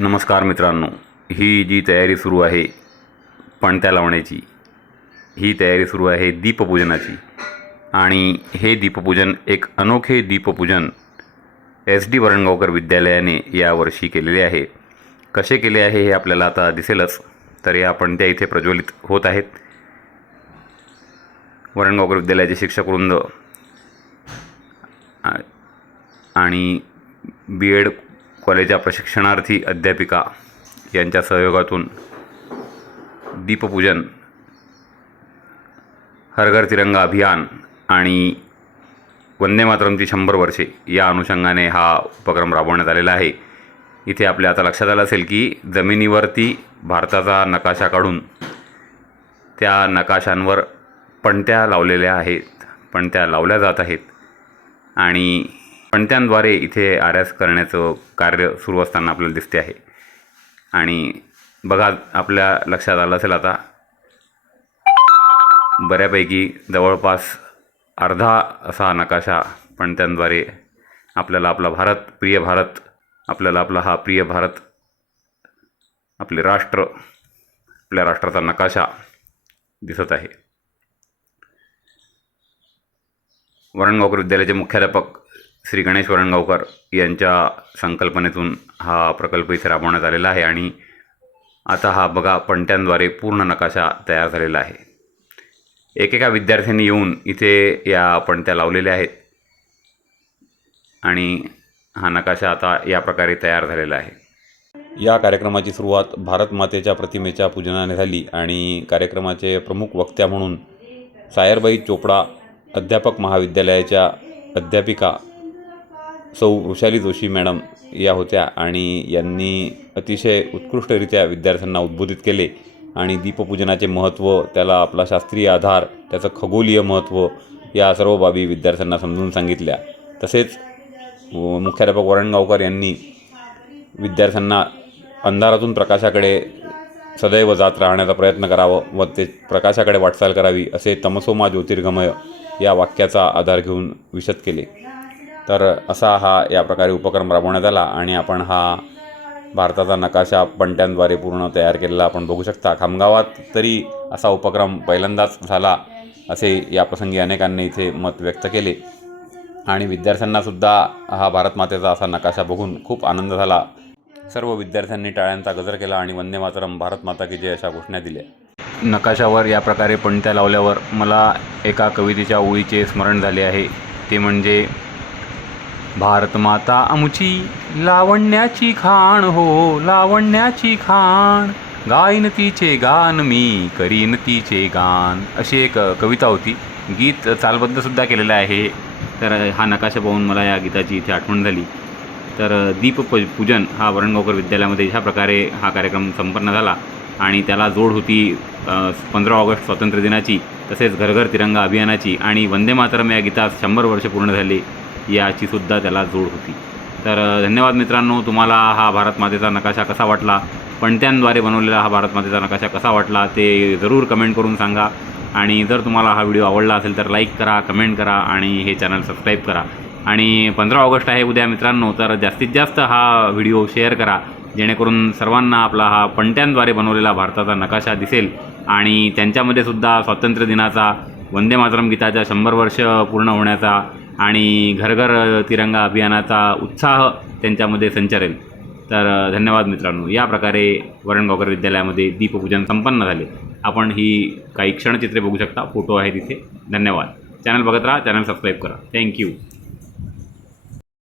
नमस्कार मित्रांनो, ही जी तयारी सुरू आहे पणत्या लावण्याची, ही तयारी सुरू आहे दीपपूजनाची. आणि हे दीपपूजन एक अनोखे दीपपूजन SD वरणगावकर विद्यालयाने यावर्षी केलेले आहे. कसे केले आहे हे आपल्याला आता दिसेलच. तर या पणत्या इथे प्रज्वलित होत आहेत. वरणगावकर विद्यालयाचे शिक्षकवृंद आणि B.Ed कॉलेजच्या प्रशिक्षणार्थी अध्यापिका यांच्या सहयोगातून दीपपूजन, हर घर तिरंगा अभियान आणि वंदे मातरमची 100 वर्षे या अनुषंगाने हा उपक्रम राबवण्यात आलेला आहे. इथे आपल्या आता लक्षात आलं असेल की जमिनीवरती भारताचा नकाशा काढून त्या नकाशांवर पणत्या लावलेल्या आहेत, पणत्या लावल्या जात आहेत आणि पणत्यांद्वारे इथे आरास करण्याचं कार्य सुरू असताना आपल्याला दिसते आहे. आणि बघा, आपल्या लक्षात आलं असेल आता बऱ्यापैकी जवळपास अर्धा असा नकाशा पणत्यांद्वारे आपल्याला आपला भारत, प्रिय भारत, आपल्याला आपला हा प्रिय भारत, आपले राष्ट्र, आपल्या राष्ट्राचा नकाशा दिसत आहे. वरणगावकर विद्यालयाचे मुख्याध्यापक श्री गणेश वरणगावकर यांच्या संकल्पनेतून हा प्रकल्प इथे राबवण्यात आलेला आहे. आणि आता हा बघा, पणत्यांद्वारे पूर्ण नकाशा तयार झालेला आहे. एकेका विद्यार्थ्यांनी येऊन इथे या पणत्या लावलेल्या आहेत आणि हा नकाशा आता या प्रकारे तयार झालेला आहे. या कार्यक्रमाची सुरुवात भारत मातेच्या प्रतिमेच्या पूजनाने झाली आणि कार्यक्रमाचे प्रमुख वक्त्या म्हणून सायरबाई चोपडा अध्यापक महाविद्यालयाच्या अध्यापिका सौ वृषाली जोशी मॅडम या होत्या आणि यांनी अतिशय उत्कृष्टरित्या विद्यार्थ्यांना उद्बोधित केले आणि दीपपूजनाचे महत्त्व, त्याला आपला शास्त्रीय आधार, त्याचं खगोलीय महत्त्व या सर्व बाबी विद्यार्थ्यांना समजून सांगितल्या. तसेच मुख्याध्यापक वरणगावकर यांनी विद्यार्थ्यांना अंधारातून प्रकाशाकडे सदैव जात राहण्याचा प्रयत्न करावं व ते प्रकाशाकडे वाटचाल करावी असे तमसोमा ज्योतिर्गमय या वाक्याचा आधार घेऊन विशद केले. तर असा हा या प्रकारे उपक्रम राबवण्यात आला आणि आपण हा भारताचा नकाशा पणत्यांद्वारे पूर्ण तयार केलेला आपण बघू शकता. खामगावात तरी असा उपक्रम पहिल्यांदाच झाला असे याप्रसंगी अनेकांनी इथे मत व्यक्त केले आणि विद्यार्थ्यांनासुद्धा हा भारत मातेचा असा नकाशा बघून खूप आनंद झाला. सर्व विद्यार्थ्यांनी टाळ्यांचा गजर केला आणि वंदे मातरम, भारत माता की जय अशा घोषणा दिल्या. नकाशावर या प्रकारे पणत्या लावल्यावर मला एका कवितेच्या ओळीचे स्मरण झाले आहे. ते म्हणजे, भारत माता आमुची लावण्याची खाण, हो लावण्याची खाण, गाईन तिचे गान मी, करीन तिचे गान, अशी एक कविता होती. गीत चालबद्धसुद्धा केलेलं आहे. तर हा नकाशा पाहून मला या गीताची इथे आठवण झाली. तर दीपपूजन हा वरणगावकर विद्यालयामध्ये ह्या प्रकारे हा कार्यक्रम संपन्न झाला आणि त्याला जोड होती 15 ऑगस्ट स्वातंत्र्य दिनाची, तसेच घर घर तिरंगा अभियानाची आणि वंदे मातरम या गीतास 100 वर्ष पूर्ण झाले याचीसुद्धा त्याला जोड होती. तर धन्यवाद मित्रांनो. तुम्हाला हा भारत मातेचा नकाशा कसा वाटला, पणत्यांद्वारे बनवलेला हा भारत मातेचा नकाशा कसा वाटला ते जरूर कमेंट करून सांगा. आणि जर तुम्हाला हा व्हिडिओ आवडला असेल तर लाईक करा, कमेंट करा आणि हे चॅनल सबस्क्राईब करा. आणि 15 ऑगस्ट आहे उद्या मित्रांनो, तर जास्तीत जास्त हा व्हिडिओ शेअर करा जेणेकरून सर्वांना आपला हा पणत्यांद्वारे बनवलेला भारताचा नकाशा दिसेल आणि त्यांच्यामध्ये सुद्धा स्वातंत्र्य दिनाचा, वंदे मातरम गीताच्या 100 वर्ष पूर्ण होण्याचा आणि घर घर तिरंगा अभियानाचा उत्साह त्यांच्यामध्ये संचरेल. तर धन्यवाद मित्रांनो. या प्रकारे वरणगावकर विद्यालयामध्ये दीपपूजन संपन्न झाले. आपण ही काही क्षणचित्रे बघू शकता, फोटो आहे तिथे. धन्यवाद. चॅनल बघत राहा, चॅनल सबस्क्राईब करा. थँक्यू.